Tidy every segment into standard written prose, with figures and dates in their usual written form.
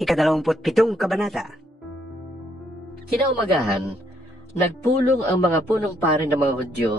Ika-27 kabanata. Kinaumagahan, nagpulong ang mga punong pari ng mga Hudyo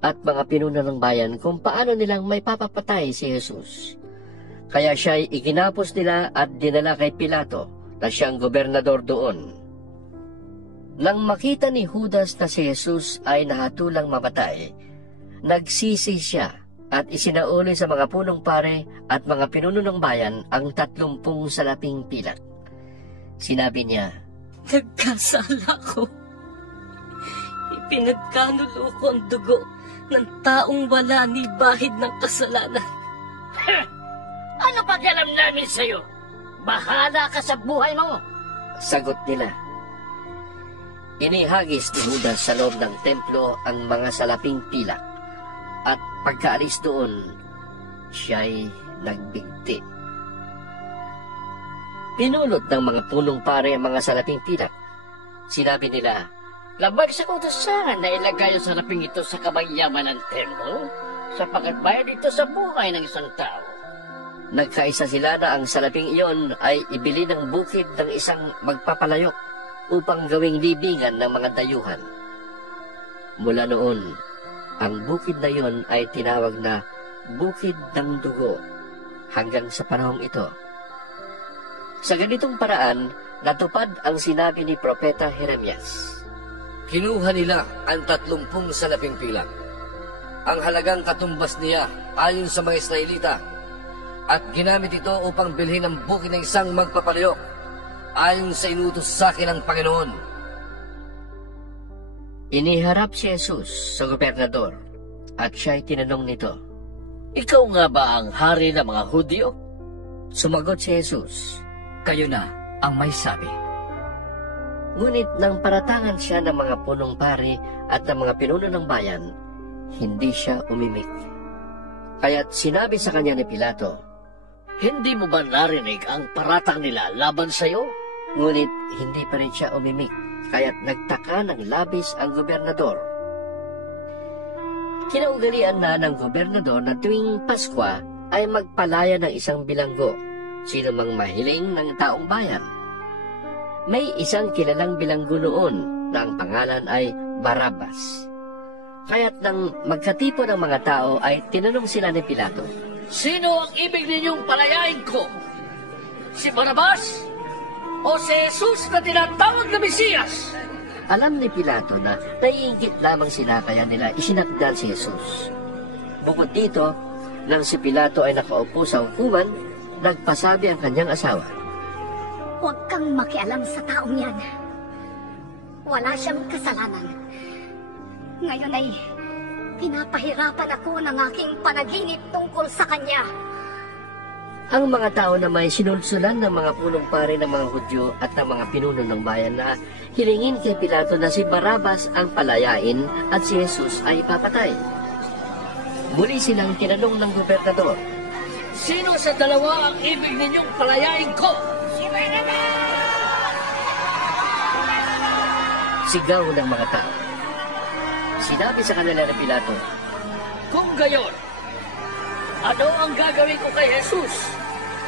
at mga pinuno ng bayan kung paano nilang may papapatay si Jesus. Kaya siya'y iginapos nila at dinala kay Pilato na siyang gobernador doon. Nang makita ni Judas na si Jesus ay nahatulang mamatay, nagsisi siya at isinauli sa mga punong pare at mga pinuno ng bayan ang 30 salaping pilak. Sinabi niya, "Nagkasala ko. Ipinagkanulo ko ang dugo ng taong wala ni bahid ng kasalanan." Ano pakialam namin sa'yo? Bahala ka sa buhay mo! Sagot nila. Inihagis ni Judas sa loob ng templo ang mga salaping pilak, at pagkaalis doon, siya'y nagbigti. Pinulot ng mga punong pare ang mga salaping pilak. Sinabi nila, Labag sa kautusan na ilagay ang salaping ito sa kabayyaman ng templo, sapagkat bayad ito sa buhay ng isang tao. Nagkaisa sila na ang salaping iyon ay ibili ng bukid ng isang magpapalayok upang gawing libingan ng mga dayuhan. Mula noon, ang bukid na iyon ay tinawag na Bukid ng Dugo hanggang sa panahong ito. Sa ganitong paraan, natupad ang sinabi ni Propeta Jeremias. Kinuha nila ang 30 salaping pilak. Ang halagang katumbas niya ayon sa mga Israelita, at ginamit ito upang bilhin ang bukid ng isang magpapalayok ayon sa inutos sa akin ng Panginoon. Iniharap si Jesus sa gobernador at siya'y tinanong nito, Ikaw nga ba ang hari ng mga Hudyo? Sumagot si Jesus, "Kayo na ang may sabi." Ngunit nang paratangan siya ng mga punong pari at ng mga pinuno ng bayan, hindi siya umimik. Kaya't sinabi sa kanya ni Pilato, Hindi mo ba narinig ang paratang nila laban sa'yo? Ngunit hindi pa rin siya umimik, kaya't nagtaka ng labis ang gobernador. Kinaugalian na ng gobernador na tuwing Paskwa ay magpalaya ng isang bilanggo, sino mang mahiling ng taong bayan. May isang kilalang bilanggo noon na ang pangalan ay Barabbas. Kaya't nang magkatipon ang mga tao ay tinanong sila ni Pilato, Sino ang ibig ninyong palayain ko? Si Barabas o si Jesus na tinatawag na Mesiyas? Alam ni Pilato na naiinggit lamang sila kaya nila isinakdal si Jesus. Bukod dito, nang si Pilato ay nakaupo sa hukuman, nagpasabi ang kanyang asawa, "Huwag kang makialam sa taong yan. Wala siyang kasalanan. Ngayon ay pinapahirapan ako ng aking panaginip tungkol sa kanya." Ang mga tao na may sinulsulan ng mga punong pare ng mga Hudyo at ng mga pinuno ng bayan na hilingin kay Pilato na si Barabas ang palayain at si Jesus ay papatay. Muli silang tinanong ng gobernador, Sino sa dalawa ang ibig ninyong palayain ko? sigaw ng mga tao. Sinabi sa kanila ni Pilato, Kung gayon, ano ang gagawin ko kay Jesus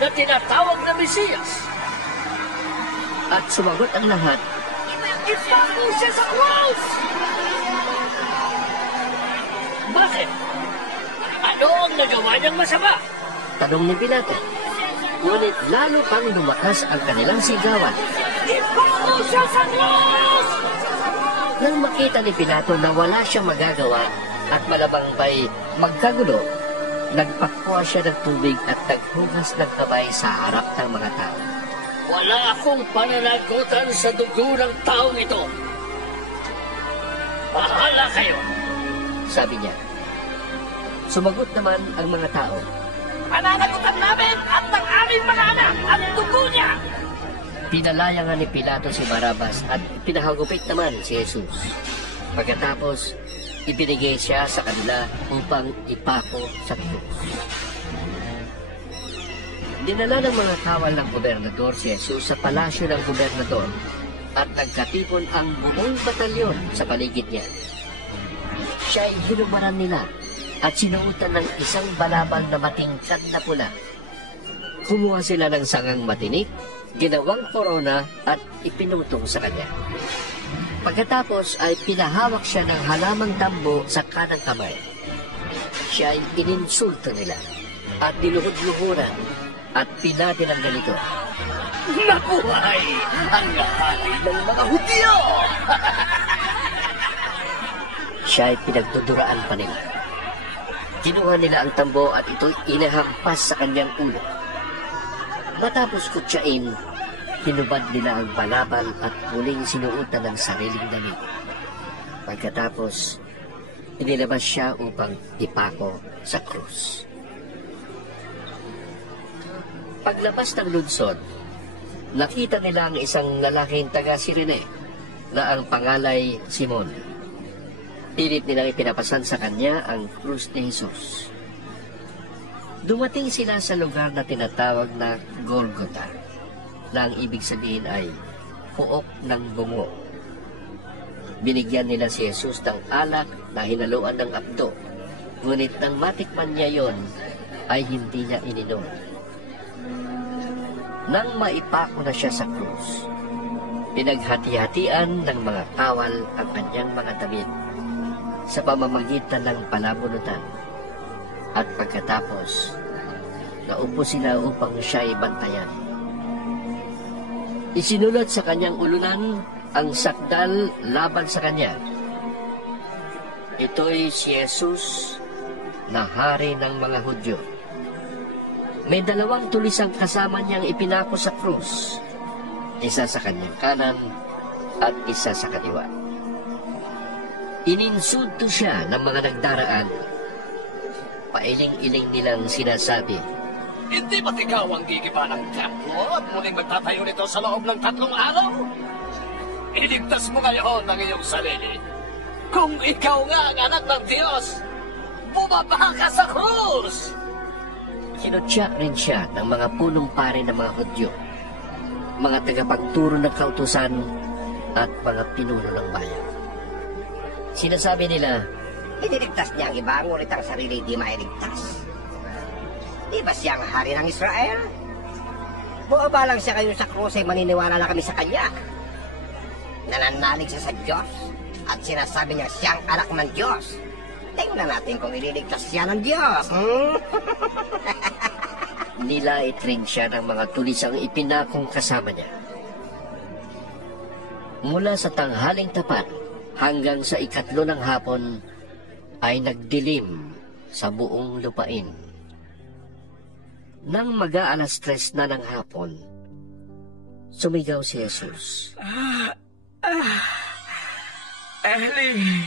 na tinatawag na Mesiyas? at sumagot ang lahat, Ipako siya sa cross! Bakit? Ano ang nagawa niyang masama? tanong ni Pilato. Ngunit lalo pang lumakas ang kanilang sigawan. Ipako siya sa cross! Nang makita ni Pilato na wala siyang magagawa at malabang pa'y magkagulo, nagpakwa siya ng tubig at naghugas ng kamay sa harap ng mga tao. Wala akong pananagutan sa dugo ng taong ito. Bahala kayo. Sabi niya. Sumagot naman ang mga tao. Pananagutan namin at ng aming mga anak ang dugo niya. Pinalaya nga ni Pilato si Barabas at pinahagupit naman si Jesus. Pagkatapos, ibinigay siya sa kanila upang ipako sa krus. Dinala ng mga kawal ng gobernador si Jesus sa palasyo ng gobernador at nagkatipon ang buong batalyon sa paligid niya. Siya ay hinubaran nila at sinuotan ng isang balabal na matingkad na pula. Kumuha sila ng sangang matinik, ginawang korona at ipinutong sa kanya. Pagkatapos ay pinahawak siya ng halamang tambo sa kanang kamay. Siya ay ininsulto nila at dinuhod-luhuran at pinati ng ganito. Nabuhay ang hari ng mga Hudyo! Siya ay pinagduduraan pa nila. Kinuha nila ang tambo at ito'y inahampas sa kanyang ulo. Matapos kutsain, hinubad nila ang balabal at muling sinuotan ng sariling damit. Pagkatapos, inilabas siya upang ipako sa krus. Paglabas ng lungsod, nakita nila ang isang lalaking taga-Sirene na ang pangalay Simon. Pilit nilang ipinapasan sa kanya ang krus ni Jesus. Dumating sila sa lugar na tinatawag na Golgotha, na ang ibig sabihin ay puok ng bungo. Binigyan nila si Jesus ng alak na hinaluan ng apdo, ngunit nang matikman niya yon, ay hindi niya ininom. Nang maipako na siya sa krus, pinaghati-hatian ng mga kawal ang kanyang mga damit sa pamamagitan ng palabunutan. At pagkatapos, naupo sila upang siya'y bantayan. Isinulat sa kanyang ulunan ang sakdal laban sa kanya. Ito'y si Jesus na hari ng mga Hudyo. May dalawang tulisang kasama niyang ipinako sa krus, isa sa kanyang kanan at isa sa kaliwa. Ininsulto siya ng mga nagdaraan. Pailing-iling nilang sinasabi, Hindi ba't ikaw ang gigiba ng templo at muling magtatayo nito sa loob ng 3 araw? Iligtas mo ngayon ang iyong sarili. Kung ikaw nga ang anak ng Diyos, bumaba ka sa krus! Kinutya rin siya ng mga punong pari ng mga Hudyo, mga tagapagturo ng kautusan at mga pinuno ng bayan. Sinasabi nila, Iniligtas niya ang iba, ngunit ang sarili di mailigtas. Di ba siya ang hari ng Israel? Buaba lang siya kayo sa krus ay maniniwala na kami sa kanya. Nananalig siya sa Diyos at sinasabi niya siyang anak ng Diyos. Tingnan natin kung ililigtas siya ng Diyos. nilait rin siya ng mga tulisang ipinakong kasama niya. Mula sa tanghaling tapat hanggang sa 3 ng hapon ay nagdilim sa buong lupain. Nang mag-aalas 3 na ng hapon, sumigaw si Jesus. Eli,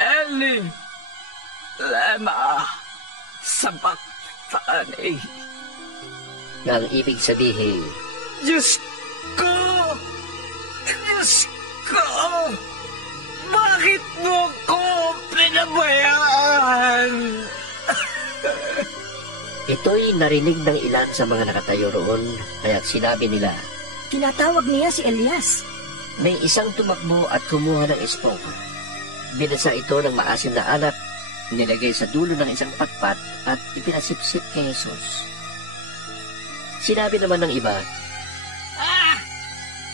Eli, lema sabachthani. Na ang ibig sabihin, Diyos ko, bakit mo ko pinabayaan? ito'y narinig ng ilan sa mga nakatayo roon, kaya't sinabi nila, Tinatawag niya si Elias. may isang tumakbo at kumuha ng esponga. Binasa ito ng maasim na alak, nilagay sa dulo ng isang patpat at ipinasipsip kay Jesus. Sinabi naman ng iba,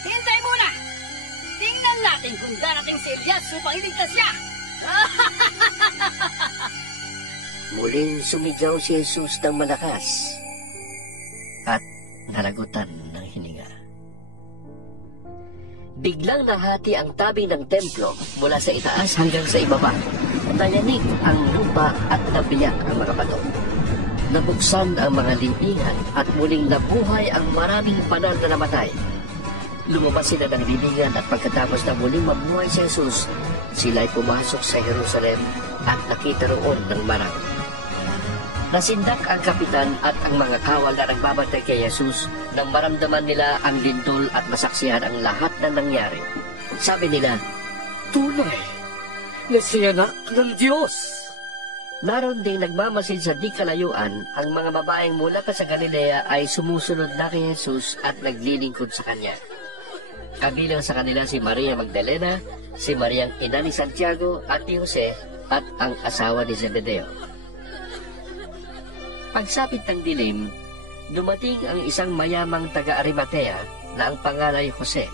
Hintay muna! Tingnan natin kung darating si Elias upang iligtas siya! muling sumigaw si Jesus ng malakas at nalagutan ng hininga. Biglang nahati ang tabing ng templo mula sa itaas hanggang sa ibaba. Nayanig ang lupa at nabiyak ang mga bato. Nabuksan ang mga libingan at muling nabuhay ang maraming banal na namatay. Lumabas sila ng libingan at pagkatapos na muling mabuhay si Jesus, sila'y pumasok sa Jerusalem at nakita roon ng marami. Nasindak ang kapitan at ang mga kawal na nagbabantay kay Jesus nang maramdaman nila ang lindol at masaksihan ang lahat na nangyari. Sabi nila, Tunay na siya anak ng Diyos. naroon ding nagmamasid sa di kalayuan, ang mga babaeng mula pa sa Galilea ay sumusunod na kay Jesus at naglilingkod sa kanya. Kabilang sa kanila si Maria Magdalena, si Mariang ina ni Santiago at ni Jose at ang asawa ni Zebedeo. Pagsapit ng dilim, dumating ang isang mayamang taga-Arimatea na ang pangalan ay Jose.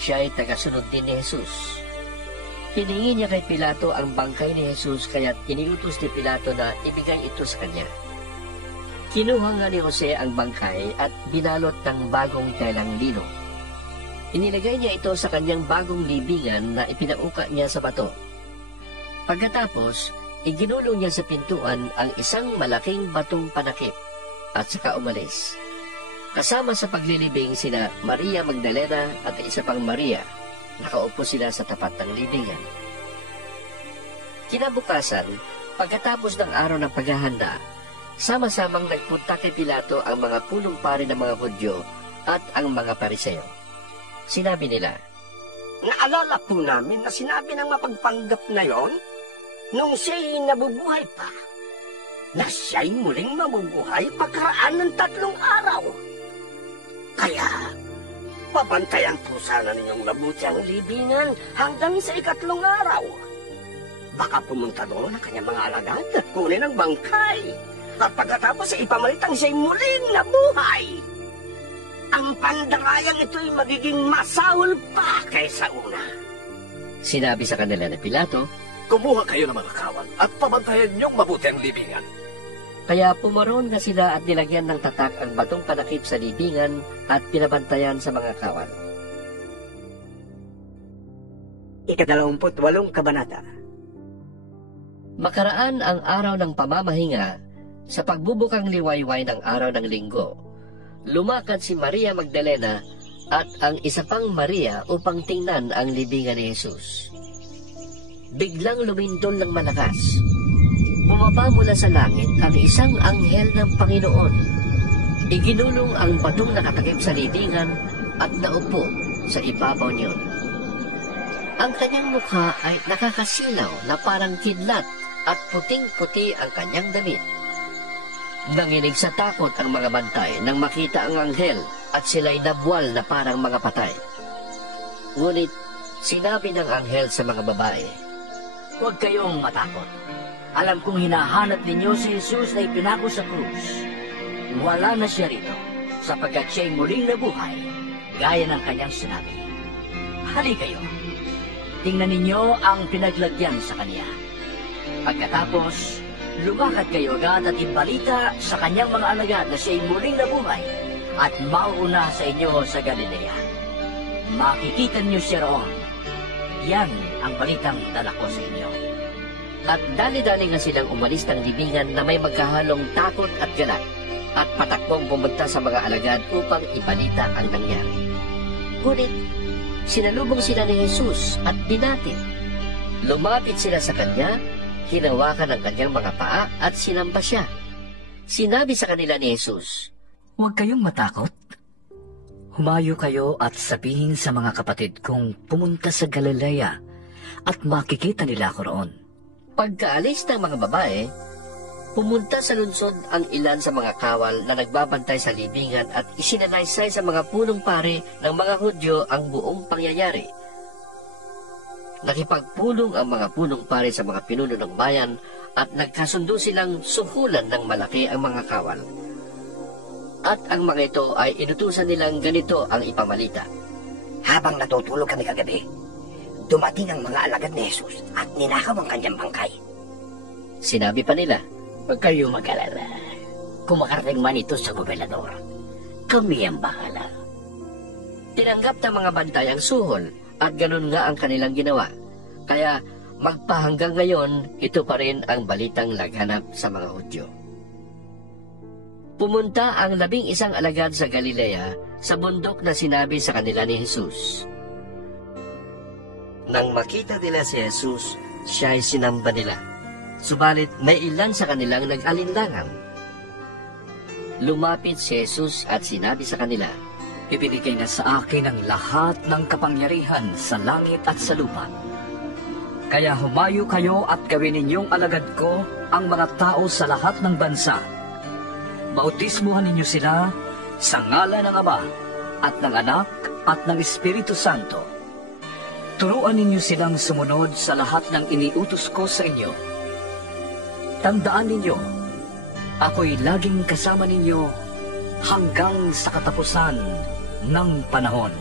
Siya ay tagasunod din ni Jesus. Hiningi niya kay Pilato ang bangkay ni Jesus, kaya't iniutos ni Pilato na ibigay ito sa kanya. Kinuha nga ni Jose ang bangkay at binalot ng bagong telang lino. Inilagay niya ito sa kanyang bagong libingan na ipinauka niya sa bato. Pagkatapos, iginulong niya sa pintuan ang isang malaking batong panakip at saka umalis. Kasama sa paglilibing sina Maria Magdalena at isa pang Maria. Nakaupo sila sa tapat ng libingan. Kinabukasan, pagkatapos ng araw ng paghahanda, sama-samang nagpunta kay Pilato ang mga punong pari ng mga Hudyo at ang mga Pariseo. Sinabi nila, Naalala po namin na sinabi ng mapagpanggap na yon nung siya'y nabubuhay pa, na siya'y muling mabubuhay pagkaraan ng 3 araw. Kaya, pabantayan po sana ninyong mabuti ang libingan hanggang sa 4 araw. Baka pumunta doon ang kanyang mga alagad at kunin ang bangkay. At pagkatapos ay ipamalit ang siya'y muling nabuhay. Ang pandarayang ito'y magiging masahol pa kaysa una. sinabi sa kanila ni Pilato, Kumuha kayo ng mga kawal at pabantayan niyong mabuti ang libingan. kaya pumaroon na sila at nilagyan ng tatak ang batong panakip sa libingan at pinabantayan sa mga kawal. 28 Kabanata. Makaraan ang araw ng pamamahinga, sa pagbubukang liwayway ng araw ng linggo, lumakad si Maria Magdalena at ang isa pang Maria upang tingnan ang libingan ni Jesus. Biglang lumindol ng malakas. Bumaba mula sa langit ang isang anghel ng Panginoon. Iginulong ang batong nakatakip sa libingan at naupo sa ibabaw niyon. Ang kanyang mukha ay nakakasilaw na parang kidlat at puting-puti ang kanyang damit. Nanginig sa takot ang mga bantay nang makita ang anghel at sila'y nabwal na parang mga patay. Ngunit sinabi ng anghel sa mga babae, Huwag kayong matakot. Alam kong hinahanap ninyo si Jesus na ipinako sa krus. Wala na siya rito, sapagkat siya'y muling nabuhay, gaya ng kanyang sinabi. Hali kayo. Tingnan ninyo ang pinaglagyan sa kanya. Pagkatapos, lumakad kayo agad at ibalita sa kanyang mga alagad na siya'y muling nabuhay at mauuna sa inyo sa Galilea. Makikita niyo siya roon. Yan ang balitang dala ko sa inyo. at dali-dali nga silang umalis ng libingan na may magkahalong takot at galak, at patakbong pumunta sa mga alagad upang ibalita ang nangyari. Ngunit, sinalubong sila ni Jesus at binati. Lumapit sila sa kanya, hinawakan ang kanyang mga paa at sinamba siya. Sinabi sa kanila ni Jesus, Huwag kayong matakot. Humayo kayo at sabihin sa mga kapatid kong pumunta sa Galilea at makikita nila ako roon. Pagkaalis ng mga babae, pumunta sa lungsod ang ilan sa mga kawal na nagbabantay sa libingan at isinalaysay sa mga punong pari ng mga Hudyo ang buong pangyayari. Nakipagpulong ang mga punong pari sa mga pinuno ng bayan at nagkasundo silang suhulan ng malaki ang mga kawal. At ang mga ito ay inutusan nilang ganito ang ipamalita. Habang natutulog kami kagabi, dumating ang mga alagad ni Jesus at ninakaw ang kanyang bangkay. Sinabi pa nila, Huwag kayo mag-alala. Kung makarating man ito sa gobernador, kami ang bahala. Tinanggap ng mga bantay ang suhol at ganun nga ang kanilang ginawa. Kaya magpahanggang ngayon, ito pa rin ang balitang laganap sa mga Hudyo. Pumunta ang 11 alagad sa Galilea sa bundok na sinabi sa kanila ni Jesus. Nang makita nila si Jesus, siya ay sinamba nila. Subalit may ilan sa kanilang nag-alinlangan. Lumapit si Jesus at sinabi sa kanila, Ibinigay na sa akin ang lahat ng kapangyarihan sa langit at sa lupa. Kaya humayo kayo at gawin ninyong alagad ko ang mga tao sa lahat ng bansa. Bautismuhan ninyo sila sa ngalan ng Ama at ng Anak at ng Espiritu Santo. Turuan ninyo silang sumunod sa lahat ng iniutos ko sa inyo. Tandaan ninyo, ako'y laging kasama ninyo hanggang sa katapusan ng panahon.